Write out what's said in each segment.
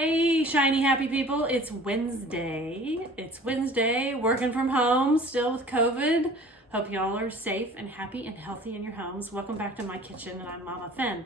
Hey, shiny happy people. It's Wednesday. Working from home, still with COVID. Hope y'all are safe and happy and healthy in your homes. Welcome back to my kitchen, and I'm MamaFin.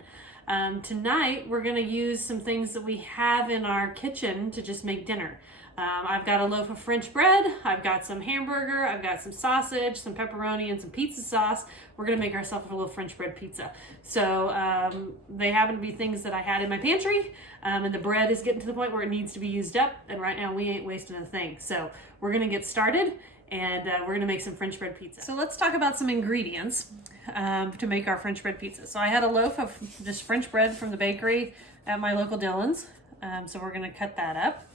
Tonight, we're going to use some things that we have in our kitchen to just make dinner. I've got a loaf of French bread, I've got some hamburger, I've got some sausage, some pepperoni, and some pizza sauce. We're gonna make ourselves a little French bread pizza. So they happen to be things that I had in my pantry, and the bread is getting to the point where it needs to be used up, and right now we ain't wasting a thing. So we're gonna get started, and we're gonna make some French bread pizza. So let's talk about some ingredients to make our French bread pizza. So I had a loaf of just French bread from the bakery at my local Dillon's, so we're gonna cut that up.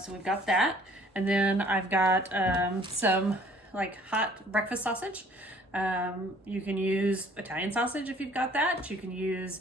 So we've got that, and then I've got some like hot breakfast sausage. You can use Italian sausage if you've got that. You can use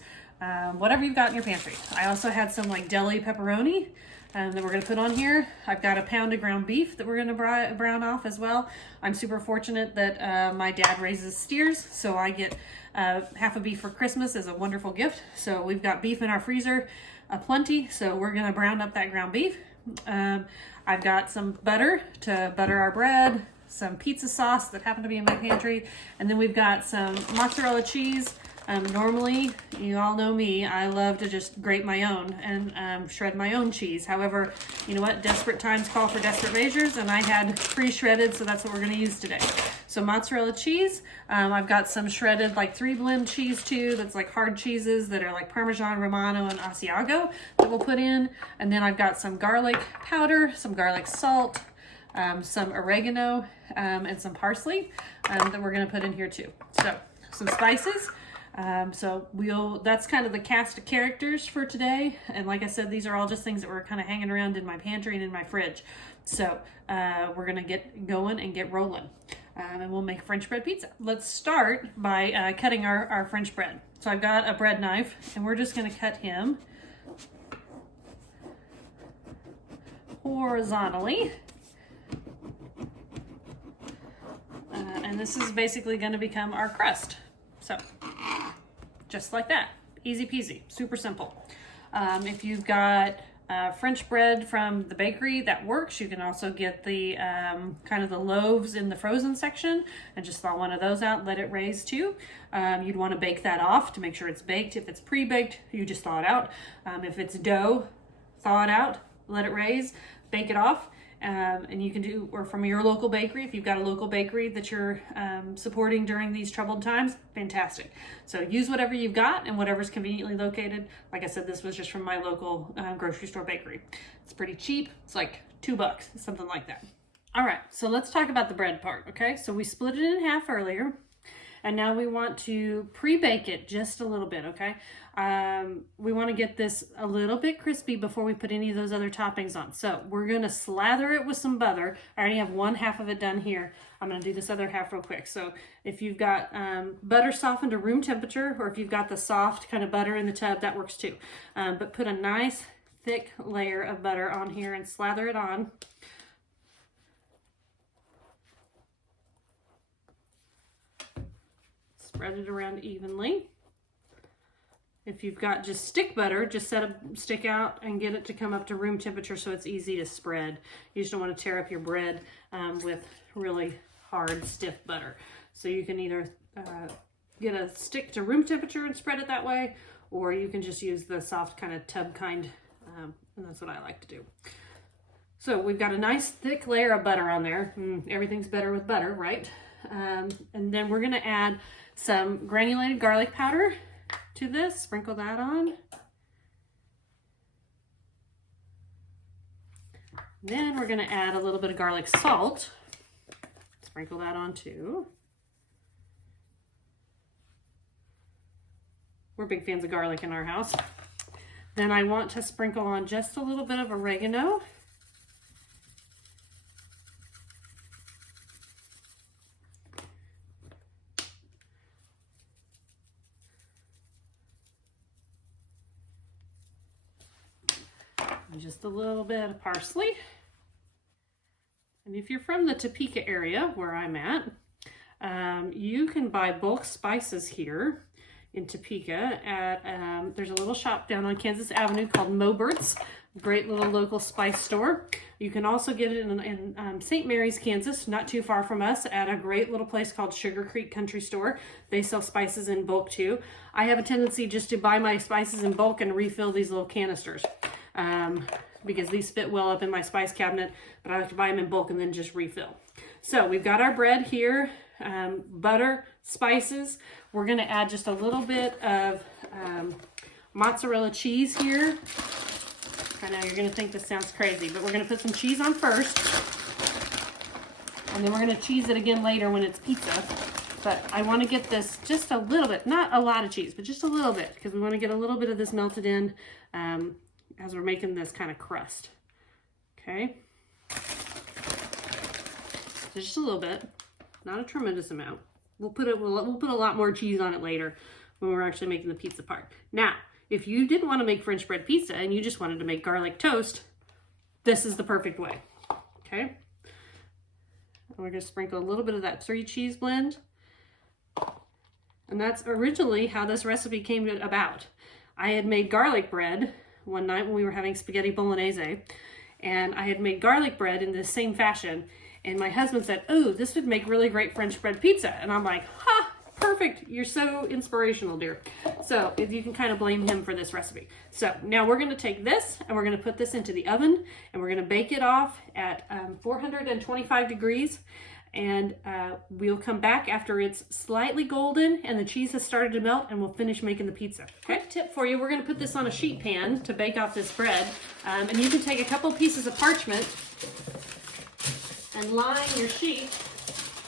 whatever you've got in your pantry. I also had some like deli pepperoni that we're going to put on here. I've got a pound of ground beef that we're going to brown off as well. I'm super fortunate that my dad raises steers, so I get half a beef for Christmas as a wonderful gift. So we've got beef in our freezer aplenty, so we're going to brown up that ground beef. I've got some butter to butter our bread, some pizza sauce that happened to be in my pantry, and then we've got some mozzarella cheese. Normally, you all know me, I love to just grate my own and shred my own cheese. However, you know what? Desperate times call for desperate measures, and I had pre-shredded, so that's what we're going to use today. So mozzarella cheese, I've got some shredded like 3-blend cheese too, that's like hard cheeses that are like Parmesan, Romano, and Asiago that we'll put in. And then I've got some garlic powder, some garlic salt, some oregano, and some parsley that we're going to put in here too. So some spices. That's kind of the cast of characters for today. And like I said, these are all just things that were kind of hanging around in my pantry and in my fridge. So we're going to get going and get rolling. And we'll make French bread pizza. Let's start by cutting our French bread. So I've got a bread knife, and we're just going to cut him horizontally. And this is basically going to become our crust. So just like that, easy peasy, super simple. If you've got French bread from the bakery, that works. You can also get the kind of the loaves in the frozen section and just thaw one of those out, let it raise too. You'd want to bake that off to make sure it's baked. If it's pre-baked, you just thaw it out. If it's dough, thaw it out, let it raise, bake it off. And you can do, or from your local bakery, if you've got a local bakery that you're supporting during these troubled times, fantastic. So use whatever you've got and whatever's conveniently located. Like I said, this was just from my local grocery store bakery. It's pretty cheap. It's like $2, something like that. All right, so let's talk about the bread part, okay? So we split it in half earlier, and now we want to pre-bake it just a little bit, okay? We want to get this a little bit crispy before we put any of those other toppings on. So we're going to slather it with some butter. I already have one half of it done here. I'm going to do this other half real quick. So if you've got butter softened to room temperature, or if you've got the soft kind of butter in the tub, that works too. But put a nice thick layer of butter on here and slather it on. Spread it around evenly. If you've got just stick butter, just set a stick out and get it to come up to room temperature so it's easy to spread. You just don't want to tear up your bread with really hard, stiff butter. So you can either get a stick to room temperature and spread it that way, or you can just use the soft kind of tub kind, and that's what I like to do. So we've got a nice thick layer of butter on there. Everything's better with butter, right? And then we're going to add some granulated garlic powder to this, sprinkle that on. Then we're going to add a little bit of garlic salt, sprinkle that on too. We're big fans of garlic in our house. Then I want to sprinkle on just a little bit of oregano. Just a little bit of parsley. And if you're from the Topeka area where I'm at, you can buy bulk spices here in Topeka at, there's a little shop down on Kansas Avenue called Mobert's. Great little local spice store. You can also get it in St. Mary's, Kansas, not too far from us, at a great little place called Sugar Creek Country Store. They sell spices in bulk too. I have a tendency just to buy my spices in bulk and refill these little canisters because these fit well up in my spice cabinet, but I like to buy them in bulk and then just refill. So we've got our bread here, butter, spices. We're going to add just a little bit of mozzarella cheese here. I know you're going to think this sounds crazy, but we're going to put some cheese on first, and then we're going to cheese it again later when it's pizza. But I want to get this just a little bit, not a lot of cheese, but just a little bit, because we want to get a little bit of this melted in as we're making this kind of crust. Okay, so just a little bit, not a tremendous amount. We'll put a lot more cheese on it later when we're actually making the pizza part. Now, if you didn't want to make French bread pizza and you just wanted to make garlic toast, this is the perfect way. Okay, and we're going to sprinkle a little bit of that 3 cheese blend. And that's originally how this recipe came about. I had made garlic bread one night when we were having spaghetti bolognese, and I had made garlic bread in the same fashion. And my husband said, "Oh, this would make really great French bread pizza." And I'm like, "Ha, perfect. You're so inspirational, dear." So if you can kind of blame him for this recipe. So now we're going to take this and we're going to put this into the oven, and we're going to bake it off at 425 degrees. And we'll come back after it's slightly golden and the cheese has started to melt, and we'll finish making the pizza. Okay, tip for you, we're going to put this on a sheet pan to bake off this bread. And you can take a couple pieces of parchment and line your sheet,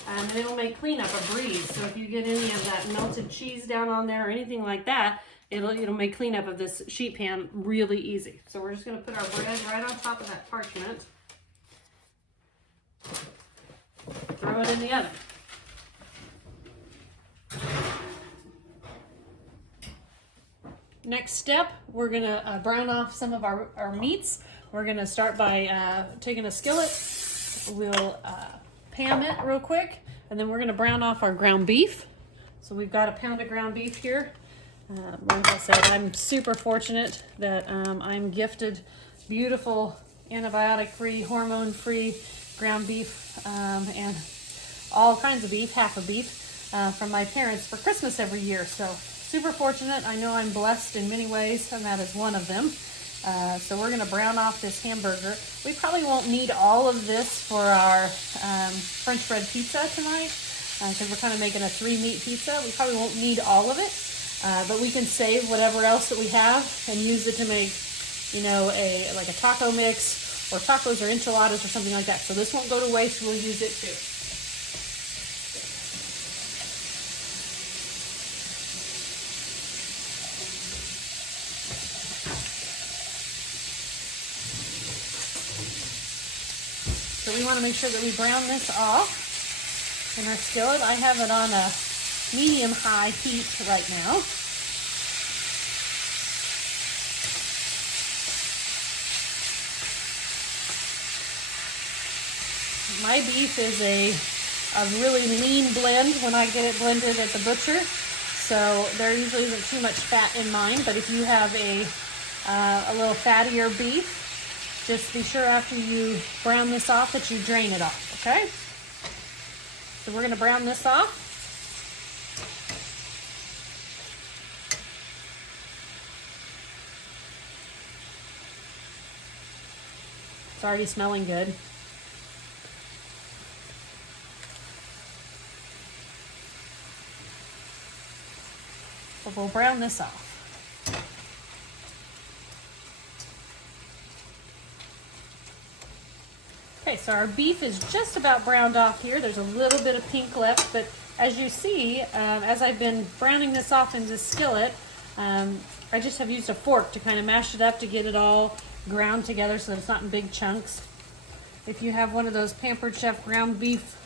and it'll make cleanup a breeze. So if you get any of that melted cheese down on there or anything like that, it'll make cleanup of this sheet pan really easy. So we're just going to put our bread right on top of that parchment. Throw it in the oven. Next step, we're going to brown off some of our meats. We're going to start by taking a skillet. We'll pan it real quick, and then we're going to brown off our ground beef. So we've got a pound of ground beef here. Like I said, I'm super fortunate that I'm gifted beautiful antibiotic-free, hormone-free ground beef and all kinds of beef, half of beef, from my parents for Christmas every year. So super fortunate. I know I'm blessed in many ways, and that is one of them. So we're going to brown off this hamburger. We probably won't need all of this for our French bread pizza tonight, because we're kind of making a 3-meat pizza. We probably won't need all of it, but we can save whatever else that we have and use it to make, you know, like a taco mix or tacos or enchiladas or something like that. So this won't go to waste. We'll use it too. So we want to make sure that we brown this off in our skillet. I have it on a medium-high heat right now. My beef is a really lean blend when I get it blended at the butcher, so there usually isn't too much fat in mine. But if you have a little fattier beef, just be sure after you brown this off that you drain it off, okay? So we're going to brown this off. It's already smelling good. So we'll brown this off. Okay, so our beef is just about browned off here. There's a little bit of pink left, but as you see, as I've been browning this off in this skillet, I just have used a fork to kind of mash it up to get it all ground together so that it's not in big chunks. If you have one of those Pampered Chef ground beef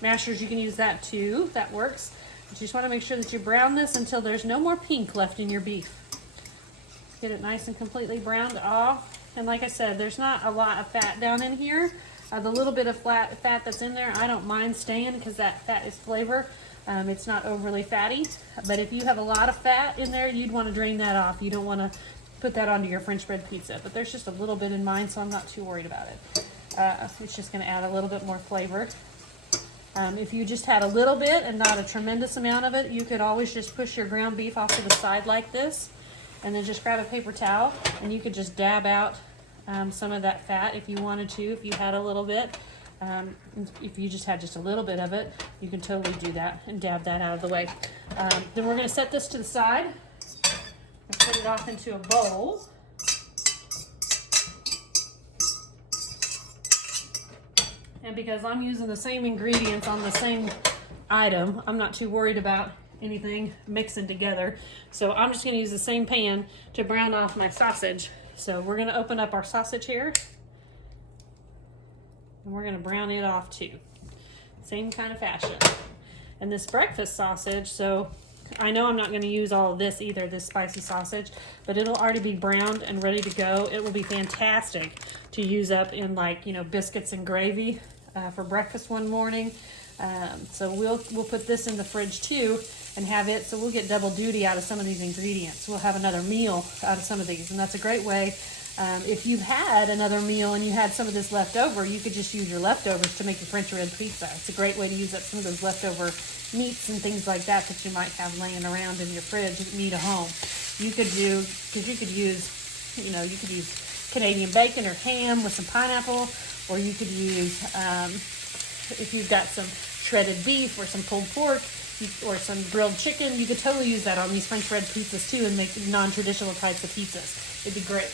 mashers, you can use that too. That works. But you just want to make sure that you brown this until there's no more pink left in your beef. Get it nice and completely browned off. And like I said, there's not a lot of fat down in here. The little bit of fat that's in there, I don't mind staying because that fat is flavor. It's not overly fatty, but if you have a lot of fat in there, you'd want to drain that off. You don't want to put that onto your French bread pizza, but there's just a little bit in mine, so I'm not too worried about it. It's just going to add a little bit more flavor. If you just had a little bit and not a tremendous amount of it, you could always just push your ground beef off to the side like this, and then just grab a paper towel, and you could just dab out some of that fat if you wanted to, if you had a little bit. If you just had just a little bit of it, you can totally do that and dab that out of the way. Then we're going to set this to the side and put it off into a bowl. And because I'm using the same ingredients on the same item, I'm not too worried about anything mixing together. So I'm just going to use the same pan to brown off my sausage. So we're going to open up our sausage here. And we're going to brown it off too. Same kind of fashion. And this breakfast sausage, so I know I'm not going to use all of this either, this spicy sausage, but it'll already be browned and ready to go. It will be fantastic to use up in, like, you know, biscuits and gravy for breakfast one morning. So we'll put this in the fridge too and have it, so we'll get double duty out of some of these ingredients. We'll have another meal out of some of these, and that's a great way. If you've had another meal and you had some of this left over, you could just use your leftovers to make your French bread pizza. It's a great way to use up some of those leftover meats and things like that that you might have laying around in your fridge that need a home. You could do, because you could use, you know, you could use Canadian bacon or ham with some pineapple, or you could use, if you've got some shredded beef or some pulled pork or some grilled chicken, you could totally use that on these French bread pizzas too and make non-traditional types of pizzas. It'd be great.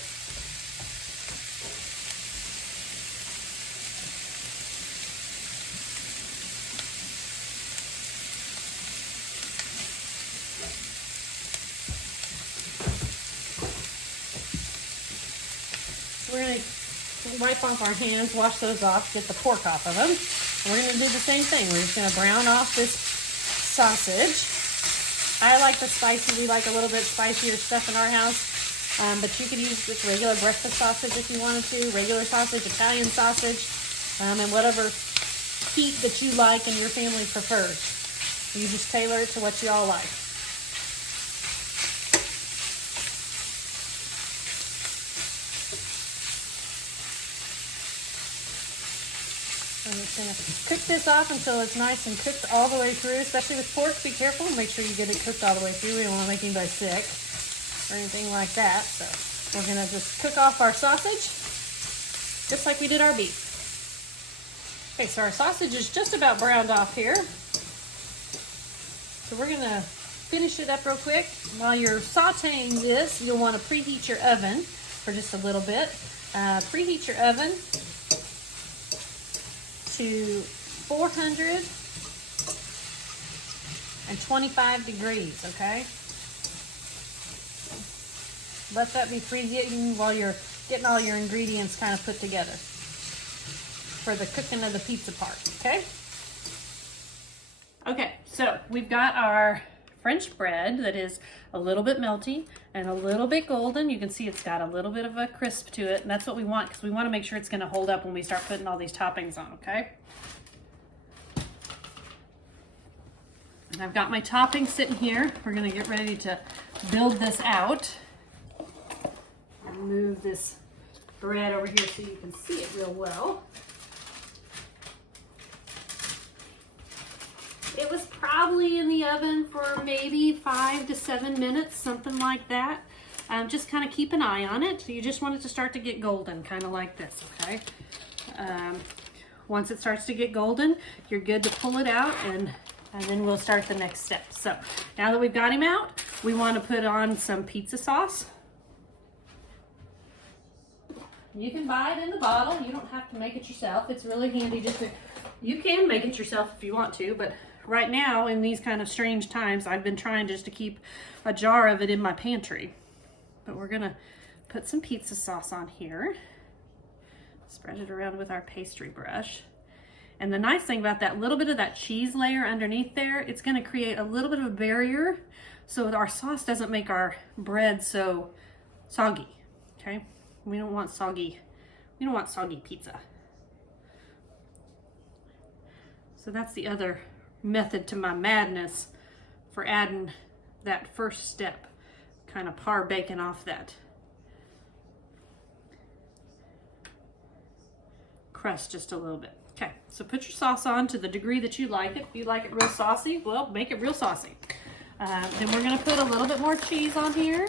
We're going to wipe off our hands, wash those off, get the pork off of them. And we're going to do the same thing. We're just going to brown off this sausage. I like the spicy. We like a little bit spicier stuff in our house. But you could use just regular breakfast sausage if you wanted to, regular sausage, Italian sausage, and whatever heat that you like and your family prefers. You just tailor it to what you all like. I'm just going to cook this off until it's nice and cooked all the way through, especially with pork. Be careful. Make sure you get it cooked all the way through. We don't want to make anybody sick or anything like that. So we're going to just cook off our sausage just like we did our beef. Okay, so our sausage is just about browned off here. So we're going to finish it up real quick. While you're sauteing this, you'll want to preheat your oven for just a little bit. Preheat your oven to 425 degrees, okay? Let that be preheating while you're getting all your ingredients kind of put together for the cooking of the pizza part, okay? Okay, so we've got our French bread that is a little bit melty and a little bit golden. You can see it's got a little bit of a crisp to it, and that's what we want because we want to make sure it's going to hold up when we start putting all these toppings on, okay? And I've got my toppings sitting here. We're going to get ready to build this out. I'll move this bread over here so you can see it real well. It was probably in the oven for maybe 5 to 7 minutes, something like that. Just kind of keep an eye on it. You just want it to start to get golden, kind of like this, okay? Once it starts to get golden, you're good to pull it out, and then we'll start the next step. So now that we've got him out, we want to put on some pizza sauce. You can buy it in the bottle. You don't have to make it yourself. It's really handy just to, you can make it yourself if you want to, but right now in these kind of strange times, I've been trying just to keep a jar of it in my pantry. But we're gonna put some pizza sauce on here. Spread it around with our pastry brush. And the nice thing about that little bit of that cheese layer underneath there, it's gonna create a little bit of a barrier so that our sauce doesn't make our bread so soggy, okay? We don't want soggy pizza. So that's the other method to my madness for adding that first step. Kind of par bacon off that crust just a little bit. Okay, so put your sauce on to the degree that you like it. If you like it real saucy, well, make it real saucy. Then we're gonna put a little bit more cheese on here.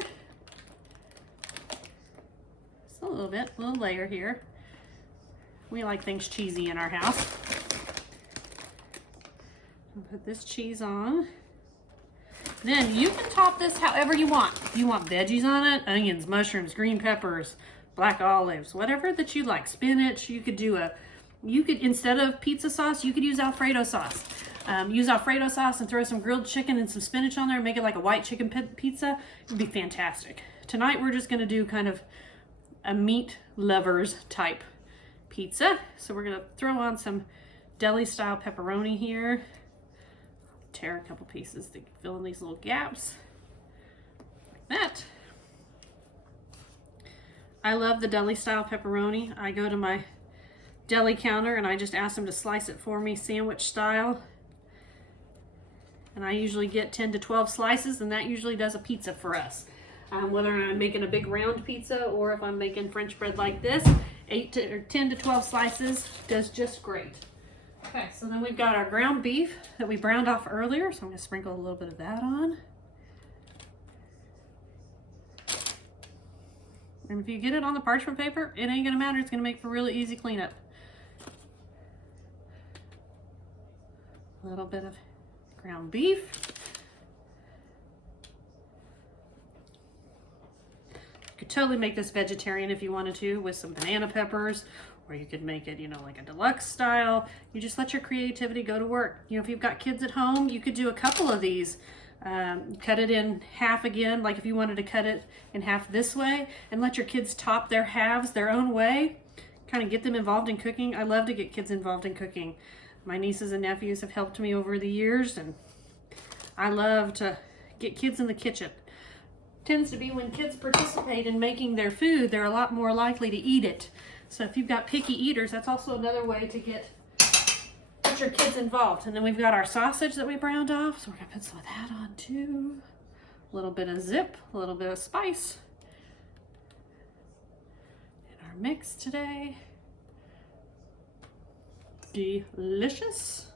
Just a little bit, a little layer here. We like things cheesy in our house. I'll put this cheese on. Then you can top this however you want. If you want veggies on it, onions, mushrooms, green peppers, black olives, whatever that you like, spinach, you could instead of pizza sauce, you could use Alfredo sauce. Use Alfredo sauce and throw some grilled chicken and some spinach on there and make it like a white chicken pizza. It'd be fantastic. Tonight we're just gonna do kind of a meat lovers type pizza. So we're gonna throw on some deli style pepperoni here. Tear a couple pieces to fill in these little gaps like that. I love the deli style pepperoni. I go to my deli counter and I just ask them to slice it for me sandwich style, and I usually get 10 to 12 slices, and that usually does a pizza for us. Whether I'm making a big round pizza or if I'm making French bread like this, 10 to 12 slices does just great. Okay, so then we've got our ground beef that we browned off earlier, so I'm going to sprinkle a little bit of that on. And if you get it on the parchment paper, it ain't going to matter. It's going to make for really easy cleanup. A little bit of ground beef. You could totally make this vegetarian if you wanted to, with some banana peppers. Or you could make it, you know, like a deluxe style. You just let your creativity go to work. You know, if you've got kids at home, you could do a couple of these. Cut it in half again, like if you wanted to cut it in half this way, and let your kids top their halves their own way. Kind of get them involved in cooking. I love to get kids involved in cooking. My nieces and nephews have helped me over the years, and I love to get kids in the kitchen. Tends to be when kids participate in making their food, they're a lot more likely to eat it. So if you've got picky eaters, that's also another way to get your kids involved. And then we've got our sausage that we browned off. So we're gonna put some of that on too. A little bit of zip, a little bit of spice in our mix today. Delicious.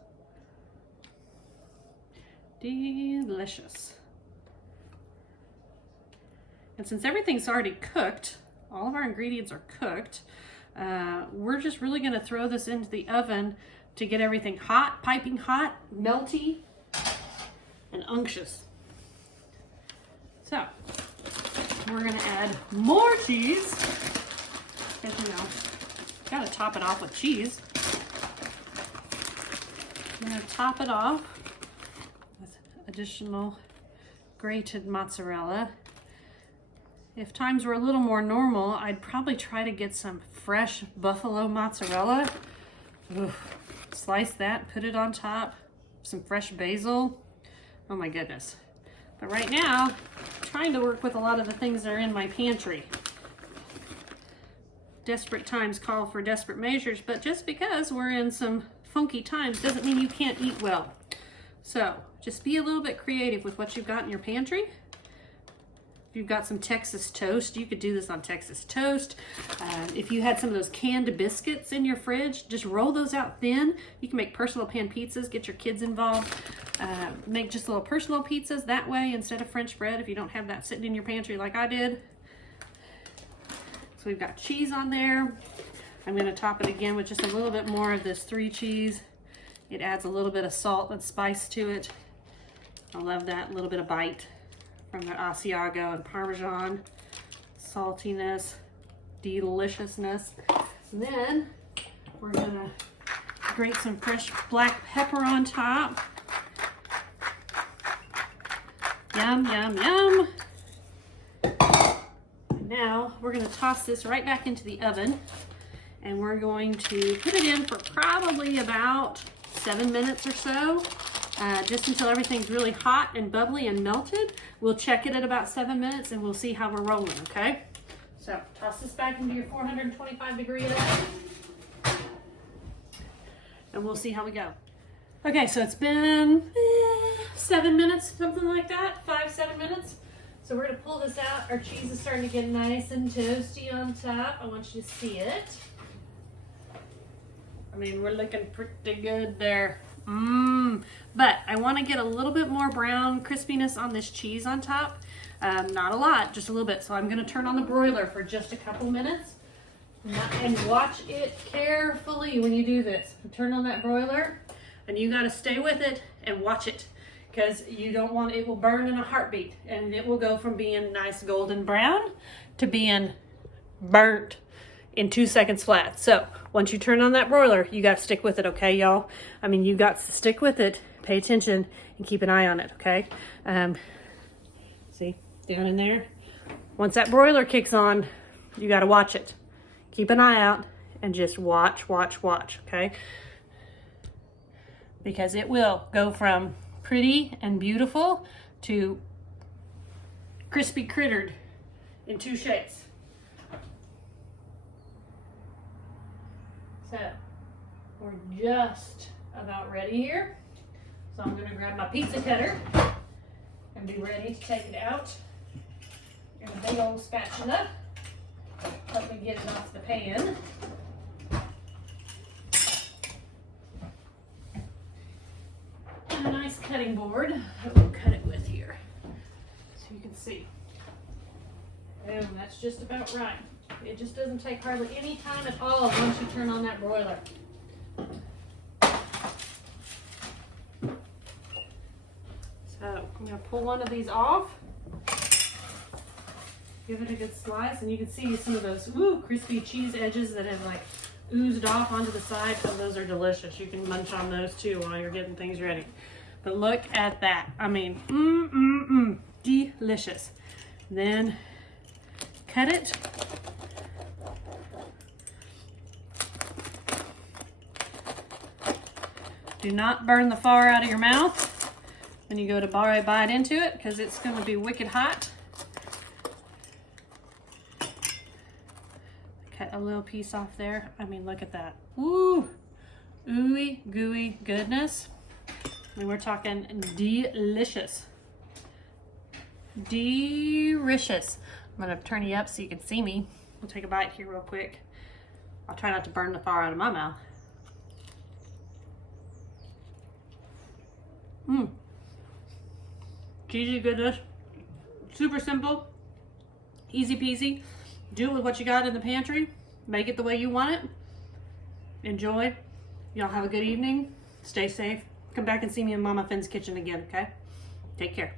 Delicious. And since everything's already cooked, all of our ingredients are cooked, we're just really going to throw this into the oven to get everything hot, piping hot, melty, and unctuous. So, we're going to add more cheese. Because, you know, got to top it off with cheese. I'm going to top it off with additional grated mozzarella. If times were a little more normal, I'd probably try to get some fresh buffalo mozzarella. Oof. Slice that, put it on top, some fresh basil. Oh my goodness. But right now, I'm trying to work with a lot of the things that are in my pantry. Desperate times call for desperate measures, but just because we're in some funky times doesn't mean you can't eat well. So just be a little bit creative with what you've got in your pantry. If you've got some Texas toast, you could do this on Texas toast. If you had some of those canned biscuits in your fridge, just roll those out thin. You can make personal pan pizzas, get your kids involved. Make just little personal pizzas that way instead of French bread if you don't have that sitting in your pantry like I did. So we've got cheese on there. I'm going to top it again with just a little bit more of this 3 cheese. It adds a little bit of salt and spice to it. I love that, a little bit of bite from the Asiago and Parmesan. Saltiness, deliciousness. And then we're going to grate some fresh black pepper on top. Yum, yum, yum. Now we're going to toss this right back into the oven, and we're going to put it in for probably about 7 minutes or so, just until everything's really hot and bubbly and melted. We'll check it at about 7 minutes and we'll see how we're rolling, okay? So toss this back into your 425 degree oven, and we'll see how we go. Okay, so it's been 7 minutes, something like that, 5-7 minutes. So we're gonna pull this out. Our cheese is starting to get nice and toasty on top. I want you to see it. I mean, we're looking pretty good there. But I want to get a little bit more brown crispiness on this cheese on top. Not a lot, just a little bit. So I'm going to turn on the broiler for just a couple minutes and watch it carefully when you do this. Turn on that broiler and you got to stay with it and watch it, because you don't want it will burn in a heartbeat, and it will go from being nice golden brown to being burnt in 2 seconds flat. So once you turn on that broiler, you got to stick with it, okay, y'all? I mean, you got to stick with it, pay attention, and keep an eye on it, okay? See, down in there. Once that broiler kicks on, you got to watch it. Keep an eye out and just watch, okay? Because it will go from pretty and beautiful to crispy crittered in 2 shakes. So we're just about ready here. So I'm going to grab my pizza cutter and be ready to take it out in a big old spatula. Help me get it off the pan. And a nice cutting board that we'll cut it with here, so you can see. Boom, that's just about right. It just doesn't take hardly any time at all once you turn on that broiler. So I'm going to pull one of these off. Give it a good slice, and you can see some of those crispy cheese edges that have like oozed off onto the side. So those are delicious. You can munch on those too while you're getting things ready. But look at that. I mean, delicious. Then cut it. Do not burn the far out of your mouth when you go to bite into it, because it's going to be wicked hot. Cut a little piece off there. I mean, look at that. Woo! Ooey gooey goodness. I mean, we're talking delicious. Delicious. I'm going to turn you up so you can see me. We'll take a bite here real quick. I'll try not to burn the far out of my mouth. Cheesy goodness. Super simple. Easy peasy. Do it with what you got in the pantry. Make it the way you want it. Enjoy. Y'all have a good evening. Stay safe. Come back and see me in Mama Fin's kitchen again, okay? Take care.